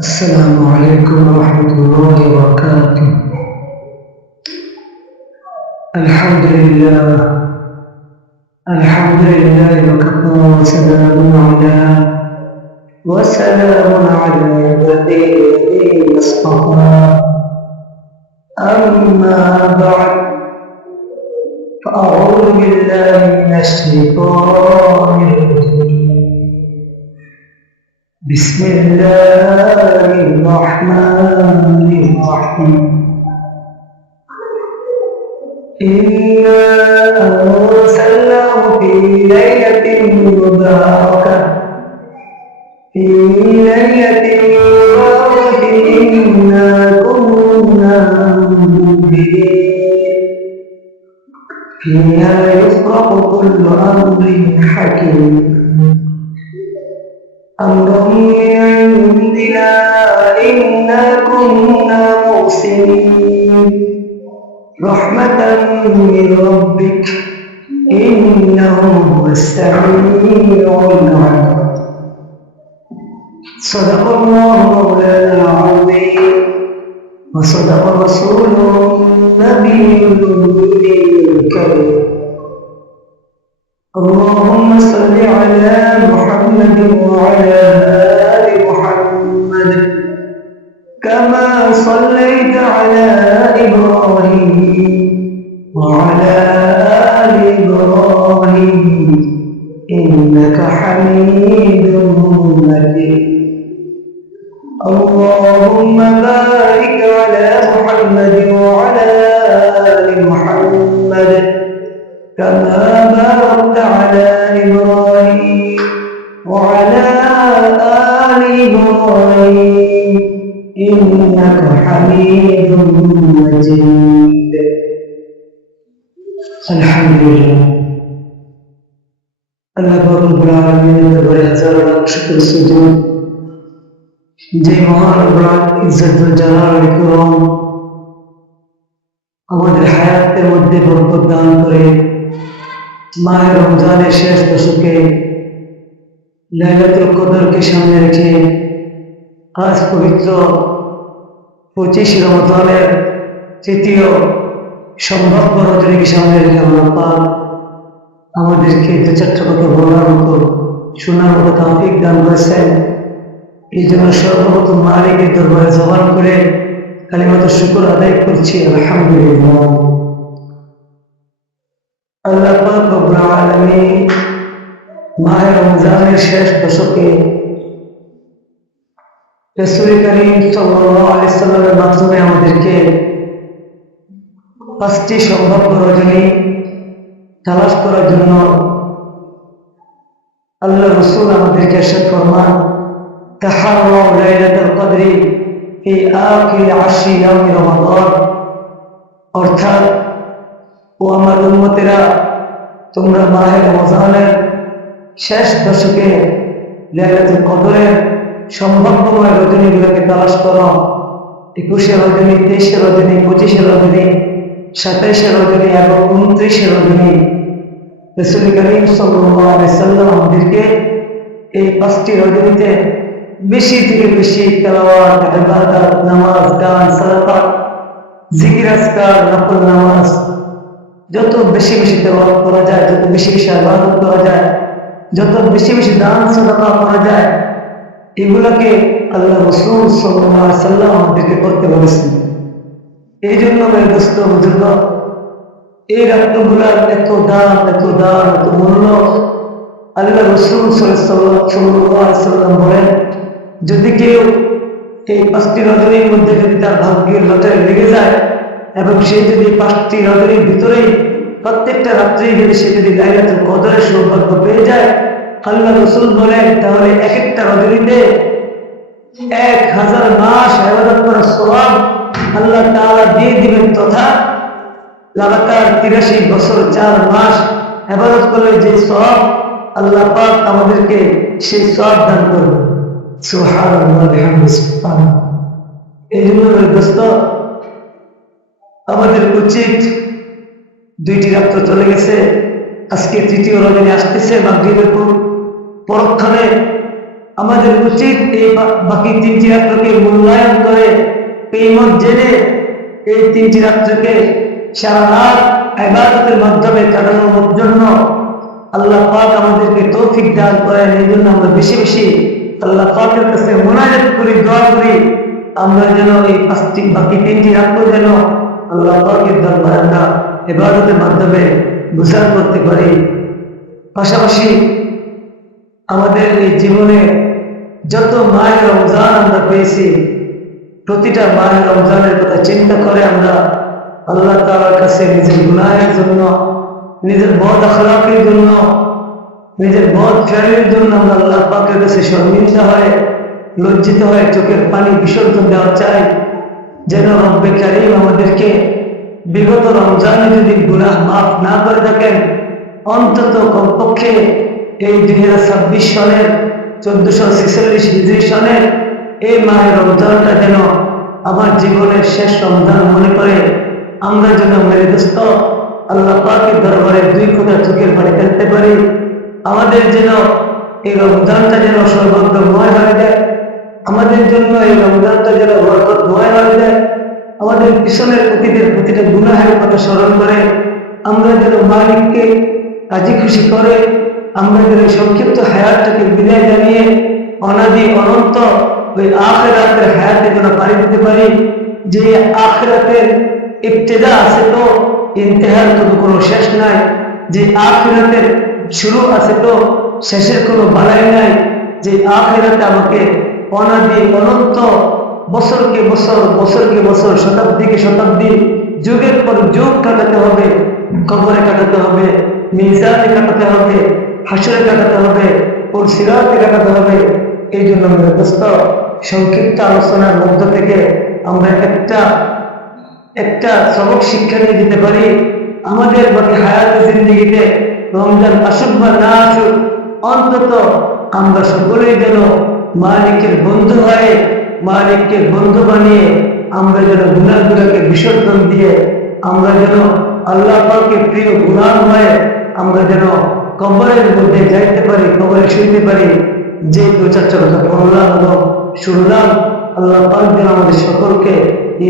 السلام عليكم ورحمة الله وبركاته. الحمد لله وكفى وسلام على عباده الذين اصطفى. أما بعد فأعوذ بالله من الشيطان الرجيم. بسم الله الرحمن الرحيم. إنا أرسلناه في ليلة مباركة إنا كنا منذرين فيها يفرق كل أمر حكيم أمرا من عندنا إنا كنا محسنين رحمة من ربك إنه هو السميع العليم. صدق الله مولانا العظيم وصدق رسوله النبي الكريم. اللهم صل على محمد وعلى آل محمد كما صليت على إبراهيم وعلى آل إبراهيم إنك حميد مجيد. اللهم بارك على محمد وعلى آل محمد كما باركت على إبراهيم وعلى آل إبراهيم إنك حميد مجيد. الحمد لله. আল্লাহ রব্বুল আলামিনের দরবারে হাজার লাখ শুকর সুজুদ যে মহান রব্বুল ইজ্জতুল জালাল ইকরাম আমাদের হায়াতের মধ্যে বরকত দান করে মাহে রমজানের শেষ দশকে লাইলাতুল কদরকে সামনে রেখে আজ পবিত্র 25 রমজানের তৃতীয় সম্ভাব্য রজনীকে সামনে রেখে আল্লাহ পাক আমাদেরকে দু চারটা কথা বলার মতো শোনার মতো তৌফিক দান করেছেন। এই জন্য সর্বপ্রথম মালিকের দরবারে জবান করে কালিমাত শুকর আদায় করছি আলহামদুলিল্লাহ। আল্লাহ পাক রব্বুল আলামিন মাহে রমজানের শেষ দশকে রাসূল করিম সাল্লাল্লাহু আলাইহি সাল্লামের মাধ্যমে আমাদেরকে 5টি সম্ভাব্য রজনী তালাশ করার জন্য আল্লাহ রাসূল আমাদেরকে ইরশাদ ফরমান, তাহাররাউ লাইলাতুল কদরি ফি আখির 10 ইয়ামি রমাদান। অর্থাৎ ও আমার উম্মতেরা, তোমরা মাহে রমজানের শেষ দশকে লাইলাতুল কদরের সম্ভাব্যময় রজনীগুলোকে তালাশ করো। 21 রজনী, 23 রজনী, 25 রজনী, 27 রজনী এবং 29 রজনী। রাসূল করিম সাল্লাল্লাহু আলাইহি সাল্লাম আমাদেরকে এই 5টি রজনীতে বেশি থেকে বেশি তেলাওয়াত, ইবাদত, নামাজ, গান, সালাত, জিকির, আজকার, নফল নামাজ যত বেশি বেশি তেলাওয়াত করা যায়, যত বেশি বেশি ইবাদত করা যায়, যত বেশি বেশি দান সাদাকা করা যায়, এগুলোকে আল্লাহ রাসূল সাল্লাল্লাহু আলাইহি সাল্লাম আমাদেরকে করতে বলেছেন। এই জন্য আমার দোস্ত বুজুর্গ, এই রাত্রগুলার এত দাম, এত মূল্য। আল্লাহ রাসূল সাল্লাল্লাহু আলাইহি সাল্লাম বলেন, যদি কেউ এই 5টি রজনীর মধ্যে যদি তার ভাগ্যের লটারি লেগে যায় এবং সে যদি 5টি রজনীর ভিতরেই প্রত্যেকটা রাত্রেই যদি সে যদি লাইলাতুল কদরের সৌভাগ্য পেয়ে যায়, আল্লাহ রাসূল বলেন তাহলে এক একটা রজনীতে 1000 মাস ইবাদত করার সওয়াব আল্লাহ তাআলা দিয়ে দিবেন, তথা লাগাতার 83 বছর 4 মাস ইবাদত করলে যে সওয়াব আল্লাহ পাক আমাদেরকে সেই সওয়াব দান করবে। সুবহানাল্লাহ বিহামদিহি। এই জন্য দোস্ত, আমাদের উচিত 2টি রাত্র চলে গেছে, আজকে তৃতীয় রজনী আসতেছে মাগরিবের পরক্ষণে আমাদের উচিত এই বাকি 3টি রাত্রকে মূল্যায়ন করে কিয়ামত জেনে এই 3টি রাত্রকে সারা রাত ইবাদতের মাধ্যমে কাটানোর জন্য আল্লাহ পাক আমাদেরকে তৌফিক দান করেন। এই জন্য আমরা বেশি বেশি আল্লাহ পাকের কাছে মুনাজাত করি, দোয়া করি, আমরা যেন এই বাকি 3টি রাত্র যেন আল্লাহ পাকের দরবারে আমরা ইবাদতের মাধ্যমে গুজার করতে পারি। পাশাপাশি আমাদের এই জীবনে যত মাহে রমজান আমরা পেয়েছি, প্রতিটা মাহে রমজানের কথা চিন্তা করে আমরা আল্লাহ তাআলার কাছে নিজের গুনাহের জন্য, নিজের বদ আখলাকের জন্য, নিজের বদ ফেরের জন্য আমরা আল্লাহ পাকের কাছে শর্মিন্দা হয়ে, লজ্জিত হয়ে চোখের পানি বিসর্জন দেওয়া চাই, যেন রব্বে কারীম আমাদেরকে বিগত রমজানে যদি গুনাহ মাফ না করে থাকেন, অন্তত কমপক্ষে এই 2026 সনের 1446 হিজরি সনের এই মাহে রমজানটা যেন আমার জীবনের শেষ রমজান মনে করে আমরা যেন মেরে দোস্ত আল্লাহ পাকের দরবারে 2 ফোঁটা চোখের পানি ফেলতে পারি। আমাদের যেন এই রমজানটা যেন সৌভাগ্যময় হয়ে যায়, আমাদের জন্য এই রমজানটা যেন বরকতময় হয়ে যায়। আমাদের পিছনের অতীতের প্রতিটা গুনাহের কথা স্মরণ করে আমরা যেন মালিককে রাজি খুশি করে আমরা যেন সংক্ষিপ্ত হায়াতটাকে বিদায় জানিয়ে অনাদি অনন্ত ওই আখিরাতের হায়াতে যেন পাড়ি দিতে পারি। যে আখিরাতের ইবতিদা আছে তো ইন্তেহার তো কোনো শেষ নাই, যে আখিরাতের শুরু আছে তো শেষের কোনো বালাই নাই। যে আখিরাতে আমাকে অনাদি অনন্ত বছরকে বছর, বছরকে বছর, শতাব্দীকে শতাব্দী, যুগের পর যুগ কাটাতে হবে, কবরে কাটাতে হবে, মিজানে কাটাতে হবে, হাসরে কাটাতে হবে, ওর সিরাতে কাটাতে হবে। এই জন্য মেরে দোস্ত সংক্ষিপ্ত আলোচনার মধ্য থেকে আমরা একটা সবক শিক্ষা নিয়ে দিতে পারি। আমাদের বাকি হায়াত জিন্দিগিতে রমজান আসুক বা না আসুক, অন্তত আমরা সকলেই যেন মালিকের বন্ধু হয়ে, মালিককে বন্ধু বানিয়ে আমরা যেন গুনাহগুলোকে বিসর্জন দিয়ে আমরা যেন আল্লাহ পাকের প্রিয় গুলাম হয়ে আমরা যেন কবরের মধ্যে যাইতে পারি, কবরে শুইতে পারি। যে প্রচার চর্চা করলাম এবং শুনলাম, আল্লাহ পাক যেন আমাদের সকলকে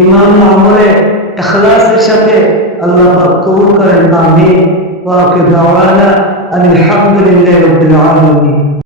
ঈমান ও আমলে ইখলাসের সাথে আল্লাহ পাক কবুল করেন। আমিন। ওয়া আখিরু দাওয়ানা আনিল হামদুলিল্লাহি রাব্বিল আলামিন।